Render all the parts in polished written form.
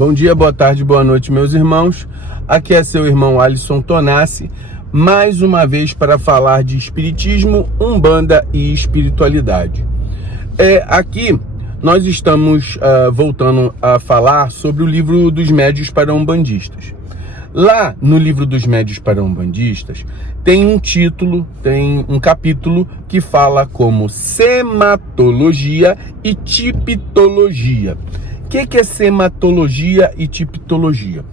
Bom dia, boa tarde, boa noite, meus irmãos. Aqui é seu irmão Alisson Tonassi, mais uma vez para falar de espiritismo, umbanda e espiritualidade. Aqui nós estamos voltando a falar sobre o livro dos médios para umbandistas. Lá no livro dos médios para umbandistas tem um título, tem um capítulo que fala como sematologia e tipitologia. O que é sematologia e tipitologia?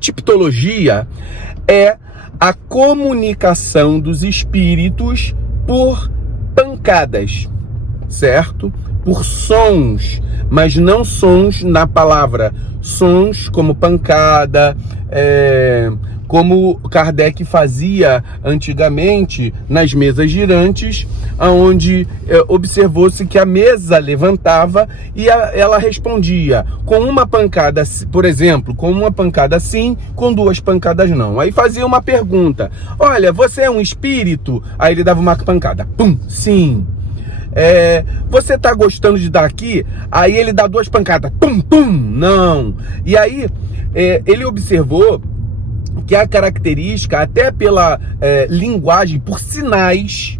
Tipitologia é a comunicação dos espíritos por pancadas, certo? Por sons, mas não sons na palavra, sons como pancada, como Kardec fazia antigamente nas mesas girantes, onde observou-se que a mesa levantava e ela respondia com uma pancada, por exemplo, com uma pancada sim, com duas pancadas não. Aí fazia uma pergunta: olha, você é um espírito? Aí ele dava uma pancada, pum, sim. Você tá gostando de dar aqui? Aí ele dá duas pancadas, pum, pum, não. E aí ele observou que a característica, até pela linguagem, por sinais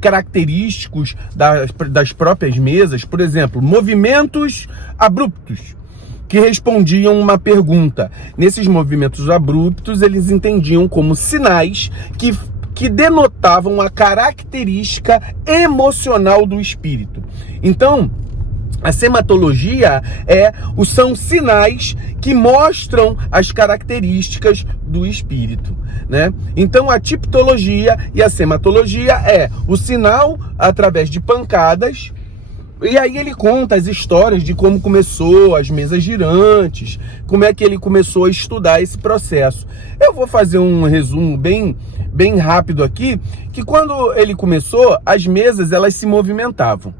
característicos das próprias mesas, por exemplo, movimentos abruptos, que respondiam uma pergunta. Nesses movimentos abruptos, eles entendiam como sinais que denotavam a característica emocional do espírito. Então, a sematologia são sinais que mostram as características do espírito, né? Então, a tipitologia e a sematologia é o sinal através de pancadas. E aí ele conta as histórias de como começou as mesas girantes, como é que ele começou a estudar esse processo. Eu vou fazer um resumo bem rápido aqui, que quando ele começou, as mesas elas se movimentavam.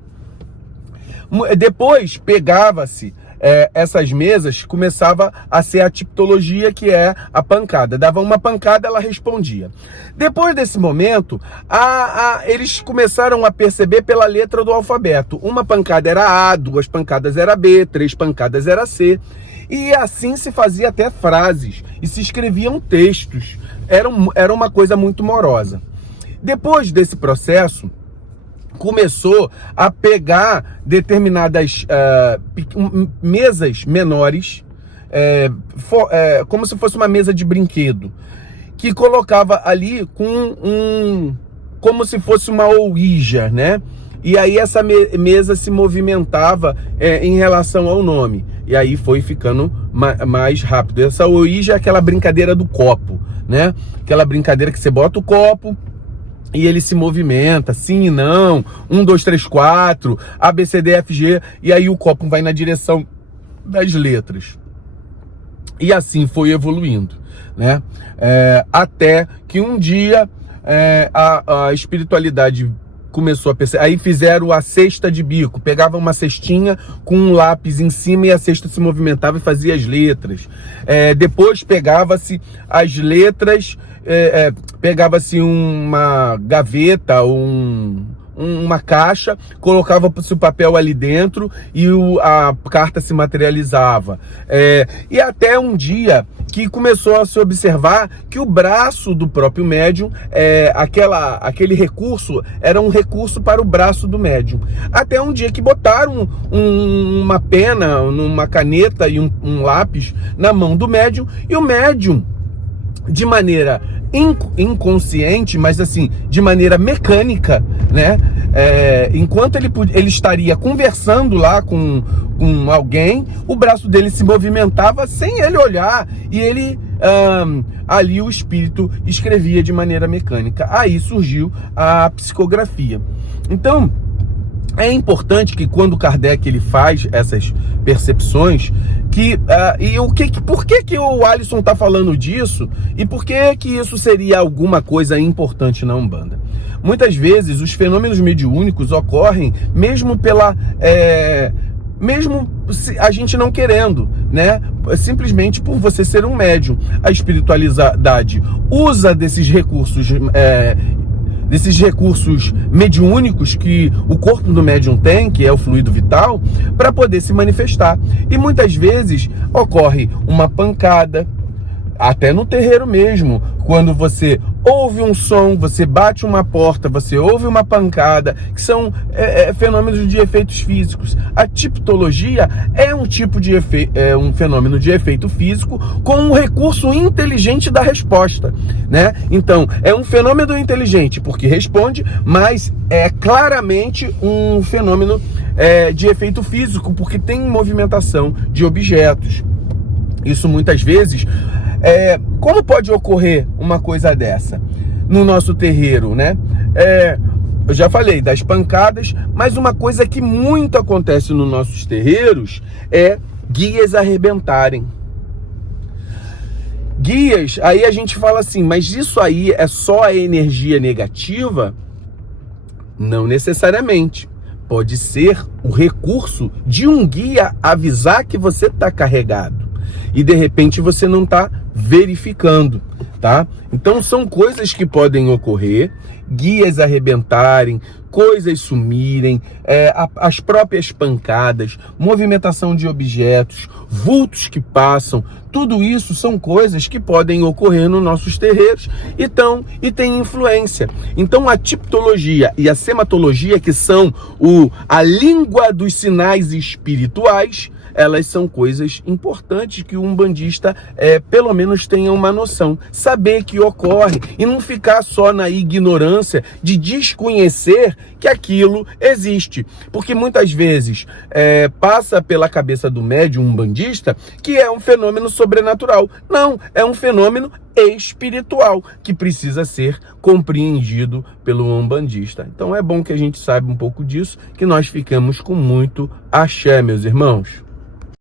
Depois pegava-se essas mesas, começava a ser a tipitologia, que é a pancada. Dava uma pancada, ela respondia. Depois desse momento, eles começaram a perceber pela letra do alfabeto. Uma pancada era A, duas pancadas era B, três pancadas era C. E assim se fazia até frases, e se escreviam textos. Era uma coisa muito morosa. Depois desse processo, começou a pegar determinadas mesas menores, como se fosse uma mesa de brinquedo, que colocava ali como se fosse uma ouija, né? E aí essa mesa se movimentava em relação ao nome. E aí foi ficando mais rápido. Essa ouija é aquela brincadeira do copo, né? Aquela brincadeira que você bota o copo e ele se movimenta, sim e não, 1, 2, 3, 4, A, B, C, D, F, G, e aí o copo vai na direção das letras. E assim foi evoluindo, né? Até que um dia a espiritualidade começou a perceber. Aí fizeram a cesta de bico, pegava uma cestinha com um lápis em cima e a cesta se movimentava e fazia as letras. Depois pegava-se as letras, pegava-se uma gaveta, uma caixa, colocava-se o papel ali dentro e a carta se materializava. E até um dia que começou a se observar que o braço do próprio médium, aquele recurso, era um recurso para o braço do médium. Até um dia que botaram uma pena, uma caneta e um lápis na mão do médium, e o médium, de maneira inconsciente, mas assim, de maneira mecânica, né? Enquanto ele estaria conversando lá com alguém, o braço dele se movimentava sem ele olhar, e ele ali o espírito escrevia de maneira mecânica. Aí surgiu a psicografia. Então, é importante que quando Kardec ele faz essas percepções, por que o Alisson está falando disso e por que isso seria alguma coisa importante na Umbanda? Muitas vezes os fenômenos mediúnicos ocorrem mesmo mesmo a gente não querendo, né? Simplesmente por você ser um médium. A espiritualidade usa desses recursos desses recursos mediúnicos que o corpo do médium tem, que é o fluido vital, para poder se manifestar. E muitas vezes ocorre uma pancada, até no terreiro mesmo, quando você ouve um som, você bate uma porta, você ouve uma pancada, que são fenômenos de efeitos físicos. A tiptologia é um tipo de um fenômeno de efeito físico com um recurso inteligente da resposta, né? Então, é um fenômeno inteligente porque responde, mas é claramente um fenômeno de efeito físico porque tem movimentação de objetos. Isso muitas vezes... como pode ocorrer uma coisa dessa no nosso terreiro, né? Eu já falei das pancadas, mas uma coisa que muito acontece nos nossos terreiros é guias arrebentarem. Guias, aí a gente fala assim, mas isso aí é só a energia negativa? Não necessariamente. Pode ser o recurso de um guia avisar que você está carregado e de repente você não está verificando, tá? Então são coisas que podem ocorrer, guias arrebentarem, coisas sumirem, as próprias pancadas, movimentação de objetos, vultos que passam, tudo isso são coisas que podem ocorrer nos nossos terreiros e tem influência. Então a tiptologia e a sematologia, que são a língua dos sinais espirituais, elas são coisas importantes que o umbandista pelo menos tenha uma noção, saber que ocorre e não ficar só na ignorância de desconhecer que aquilo existe, porque muitas vezes passa pela cabeça do médium umbandista que é um fenômeno sobrenatural. Não, é um fenômeno espiritual que precisa ser compreendido pelo umbandista. Então é bom que a gente saiba um pouco disso, que nós ficamos com muito axé, meus irmãos.